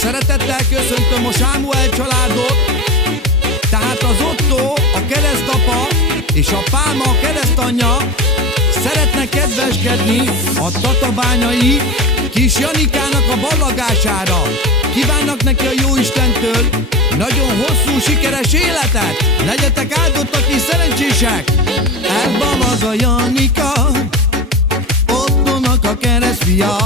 Szeretettel köszöntöm a Sámuel családot, tehát az Otto, a keresztapa és a Pálma, a keresztanyja szeretnek kedveskedni a tatabányai kis Janikának a ballagására. Kívánnak neki a Jóistentől nagyon hosszú, sikeres életet. Legyetek áldottak és szerencsések! Elballag a Janika, Ottónak a keresztfia.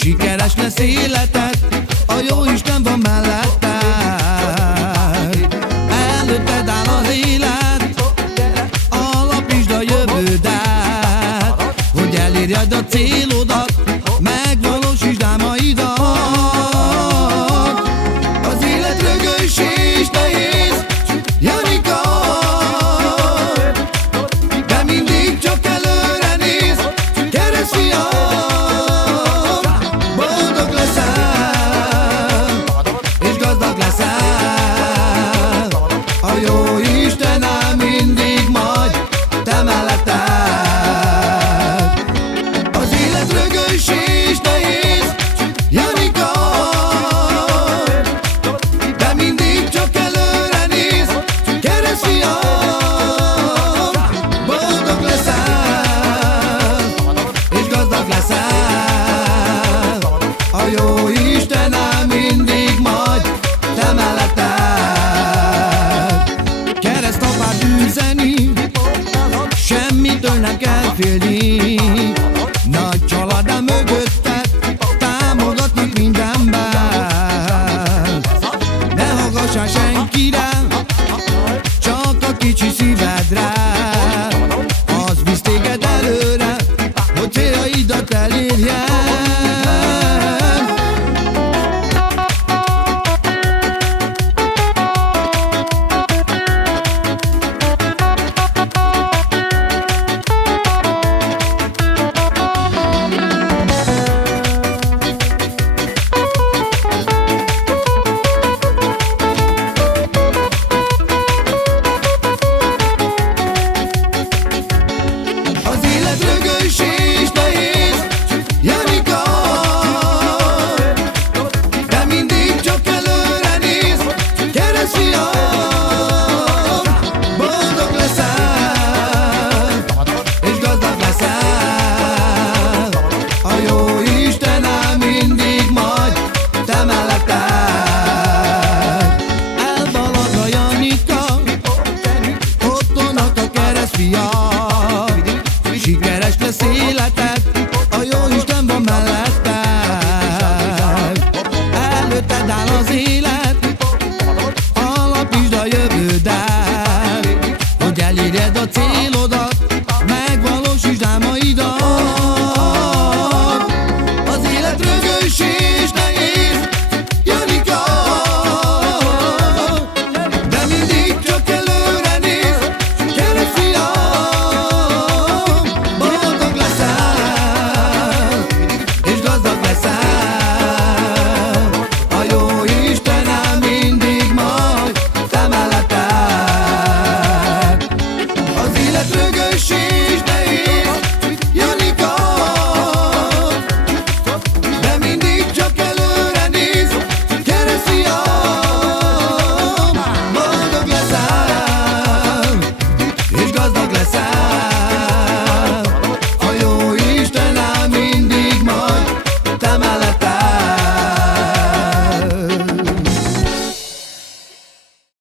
Sikeres lesz életed, a Jóisten van melletted. Előtted áll az élet, alapítsd a jövődet, hogy elérjed a célodat, megvalósítsd álmaidat. Az élet rögös és nehéz, Janika, de mindig csak előre néz, keresztfiam. Boldog leszel, és gazdag leszel, a Jóisten áll mindig majd te melletted. Az élet rögös és nehéz, Janika, de mindig csak előre néz, keresztfiam. Boldog leszel, és gazdag leszel, a Jóisten áll mindig majd te melletted. Keresztapát űzeni, semmitől nem kell félni. Nagy családán mögötted támogatnak mindenben. Ne hallgassál senkire, csak a kicsi szívedre. Az visz téged előre, hogy céljaidat elérjen. Az élet rögös és nehéz, Janika, de mindig csak előre néz, keresztfiam. Boldog leszel, és gazdag leszel, a Jóisten áll mindig majd te melletted. Elbalad a Janika, Ottónak a keresztfia. Sikeres lesz életed, a Jóisten van melletted. Előtted áll az élet, alapítsd a jövődet, hogy elérjed a célod.